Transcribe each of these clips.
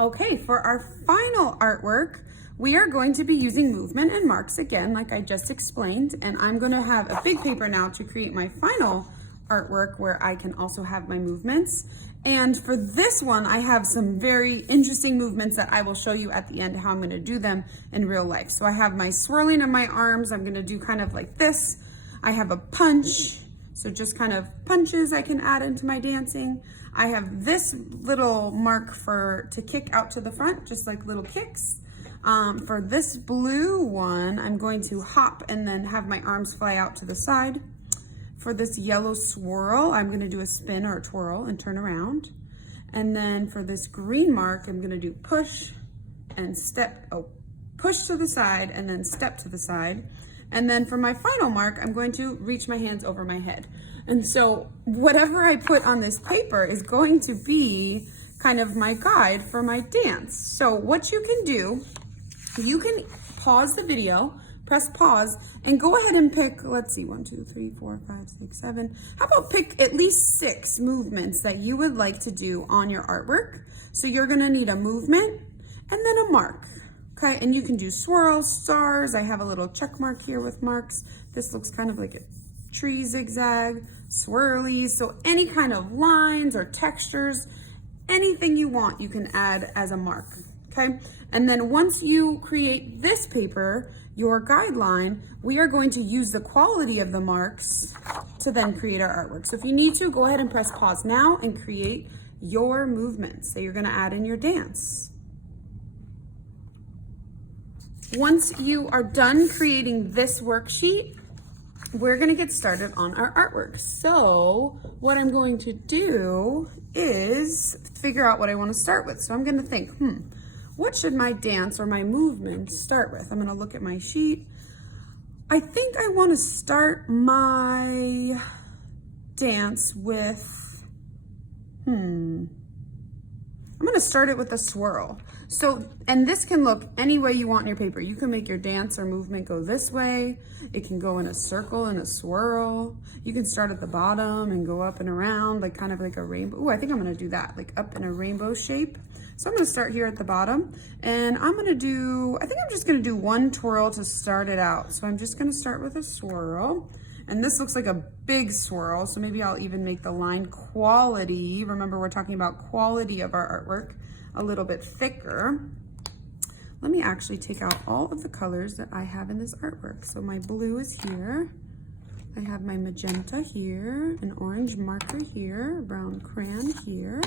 Okay, for our final artwork, we are going to be using movement and marks again, like I just explained, and I'm gonna have a big paper now to create my final artwork where I can also have my movements. And for this one, I have some very interesting movements that I will show you at the end how I'm gonna do them in real life. So I have my swirling of my arms. I'm gonna do kind of like this. I have a punch. So just kind of punches I can add into my dancing. I have this little mark to kick out to the front, just like little kicks. For this blue one, I'm going to hop and then have my arms fly out to the side. For this yellow swirl, I'm gonna do a spin or a twirl and turn around. And then for this green mark, I'm gonna do push and step, push to the side and then step to the side. And then for my final mark, I'm going to reach my hands over my head. And so whatever I put on this paper is going to be kind of my guide for my dance. So what you can do, you can pause the video, press pause, and go ahead and pick, let's see, 1, 2, 3, 4, 5, 6, 7. How about pick at least 6 movements that you would like to do on your artwork? So you're gonna need a movement and then a mark. Okay, and you can do swirls, stars. I have a little check mark here with marks. This looks kind of like a tree zigzag, swirlies. So any kind of lines or textures, anything you want, you can add as a mark, okay? And then once you create this paper, your guideline, we are going to use the quality of the marks to then create our artwork. So if you need to, go ahead and press pause now and create your movements that you're gonna add in your dance. Once you are done creating this worksheet, we're gonna get started on our artwork. So what I'm going to do is figure out what I wanna start with. So I'm gonna think, what should my dance or my movement start with? I'm gonna look at my sheet. I think I wanna start my dance with, I'm gonna start it with a swirl. So, and this can look any way you want in your paper. You can make your dance or movement go this way. It can go in a circle and a swirl. You can start at the bottom and go up and around, like kind of like a rainbow. Oh, I think I'm gonna do that, like up in a rainbow shape. So I'm gonna start here at the bottom, and I think I'm just gonna do one twirl to start it out. So I'm just gonna start with a swirl. And this looks like a big swirl, so maybe I'll even make the line quality. Remember, we're talking about quality of our artwork, a little bit thicker. Let me actually take out all of the colors that I have in this artwork. So my blue is here. I have my magenta here, an orange marker here, a brown crayon here,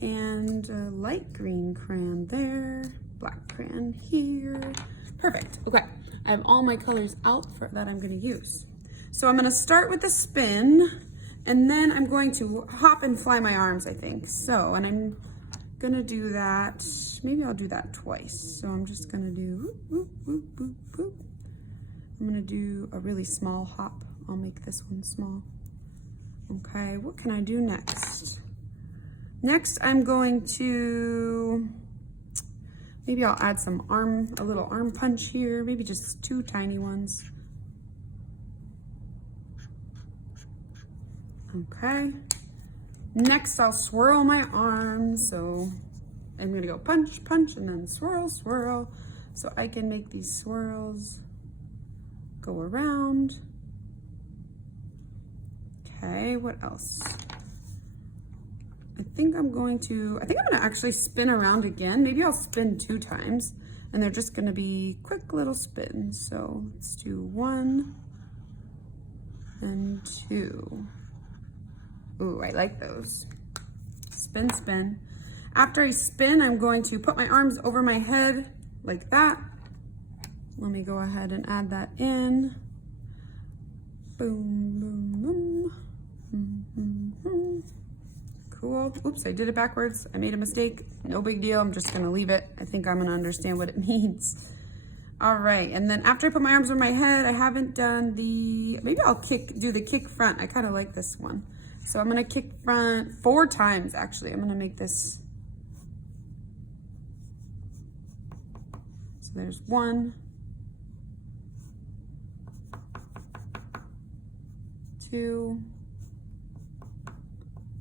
and a light green crayon there, black crayon here. Perfect, okay. I have all my colors out that I'm gonna use. So I'm gonna start with the spin, and then I'm going to hop and fly my arms, I think. So, and I'm gonna do that, maybe I'll do that twice. So I'm just gonna do whoop, whoop, whoop, whoop. I'm gonna do a really small hop. I'll make this one small. Okay, what can I do next? Next, I'm going to, maybe I'll add a little arm punch here, maybe just 2 tiny ones. Okay, next I'll swirl my arms. So I'm gonna go punch, punch, and then swirl, swirl. So I can make these swirls go around. Okay, what else? I think I'm gonna actually spin around again. Maybe I'll spin 2 times, and they're just gonna be quick little spins. So let's do 1 and 2. Ooh, I like those. Spin, spin. After I spin, I'm going to put my arms over my head like that. Let me go ahead and add that in. Boom, boom, boom. Cool. Oops, I did it backwards. I made a mistake. No big deal. I'm just gonna leave it. I think I'm gonna understand what it means. All right, and then after I put my arms over my head, I haven't done maybe I'll do the kick front. I kind of like this one. So I'm gonna kick front 4 times, actually. I'm gonna make this. So there's 1, 2,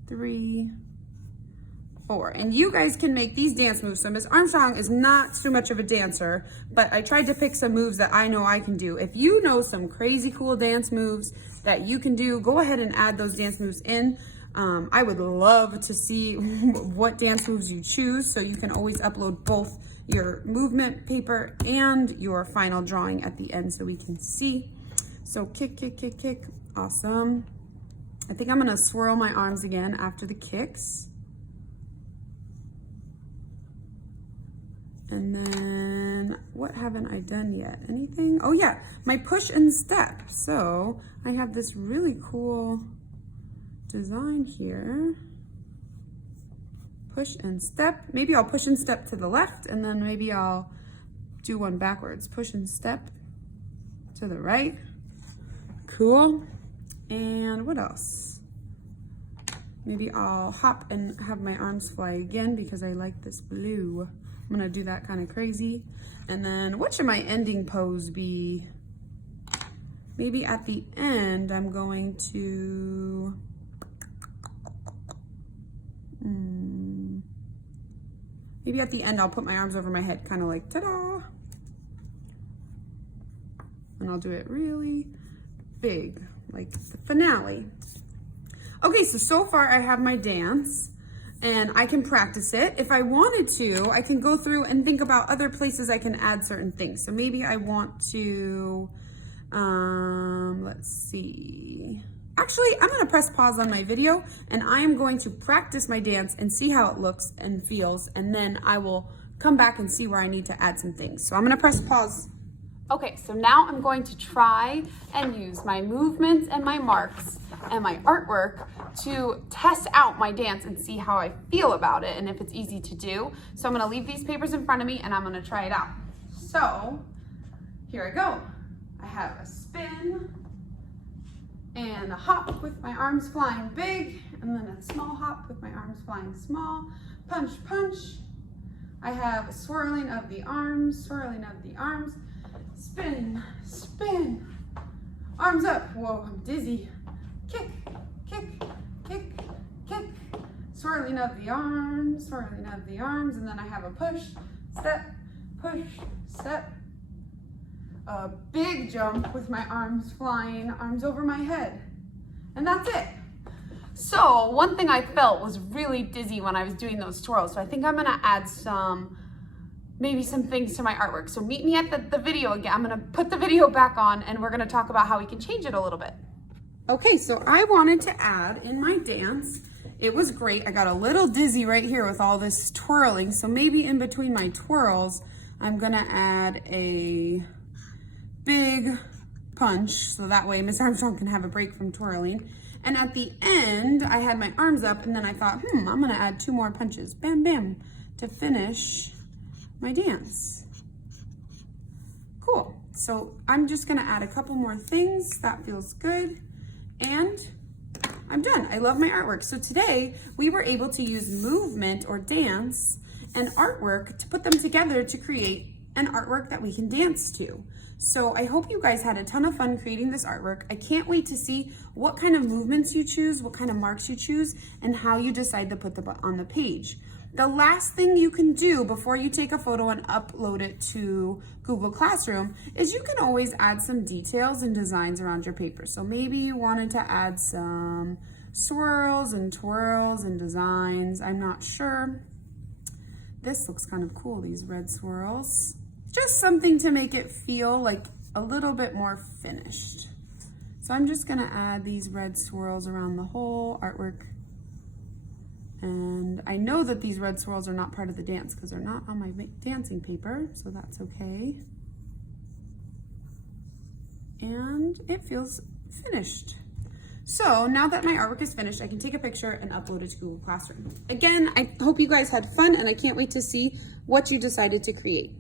3, 4. And you guys can make these dance moves. So Miss Armstrong is not so much of a dancer, but I tried to pick some moves that I know I can do. If you know some crazy cool dance moves that you can do, go ahead and add those dance moves in. I would love to see what dance moves you choose, so you can always upload both your movement paper and your final drawing at the end so we can see. So kick, kick, kick, kick. Awesome. I think I'm gonna swirl my arms again after the kicks. And then, what haven't I done yet? Anything? Oh yeah, my push and step. So I have this really cool design here. Push and step. Maybe I'll push and step to the left, and then maybe I'll do one backwards. Push and step to the right. Cool. And what else? Maybe I'll hop and have my arms fly again because I like this blue. I'm gonna do that kind of crazy. And then what should my ending pose be? Maybe at the end, I'm going to, maybe at the end, I'll put my arms over my head, kind of like, ta-da. And I'll do it really big, like the finale. Okay, so far I have my dance and I can practice it. If I wanted to, I can go through and think about other places I can add certain things. So maybe I want to, let's see. Actually, I'm gonna press pause on my video and I am going to practice my dance and see how it looks and feels, and then I will come back and see where I need to add some things. So I'm gonna press pause. Okay, so now I'm going to try and use my movements and my marks and my artwork to test out my dance and see how I feel about it and if it's easy to do. So I'm gonna leave these papers in front of me and I'm gonna try it out. So here I go. I have a spin and a hop with my arms flying big, and then a small hop with my arms flying small. Punch, punch. I have a swirling of the arms, spin, spin, arms up. Whoa, I'm dizzy. Kick, kick, kick, kick. Swirling of the arms, and then I have a push, step, a big jump with my arms flying, arms over my head. And that's it. So one thing I felt was really dizzy when I was doing those twirls. So I think I'm gonna add maybe some things to my artwork. So meet me at the video again. I'm gonna put the video back on and we're gonna talk about how we can change it a little bit. Okay, so I wanted to add in my dance, it was great. I got a little dizzy right here with all this twirling. So maybe in between my twirls, I'm gonna add a big punch, so that way Miss Armstrong can have a break from twirling. And at the end, I had my arms up, and then I thought, I'm gonna add 2 more punches, bam, bam, to finish my dance. Cool, so I'm just gonna add a couple more things. That feels good, and I'm done. I love my artwork. So today, we were able to use movement or dance and artwork to put them together to create an artwork that we can dance to. So I hope you guys had a ton of fun creating this artwork. I can't wait to see what kind of movements you choose, what kind of marks you choose, and how you decide to put them on the page. The last thing you can do before you take a photo and upload it to Google Classroom is you can always add some details and designs around your paper. So maybe you wanted to add some swirls and twirls and designs. I'm not sure. This looks kind of cool, these red swirls. Just something to make it feel like a little bit more finished. So I'm just gonna add these red swirls around the whole artwork. And I know that these red swirls are not part of the dance because they're not on my dancing paper, so that's okay. And it feels finished. So now that my artwork is finished, I can take a picture and upload it to Google Classroom. Again, I hope you guys had fun and I can't wait to see what you decided to create.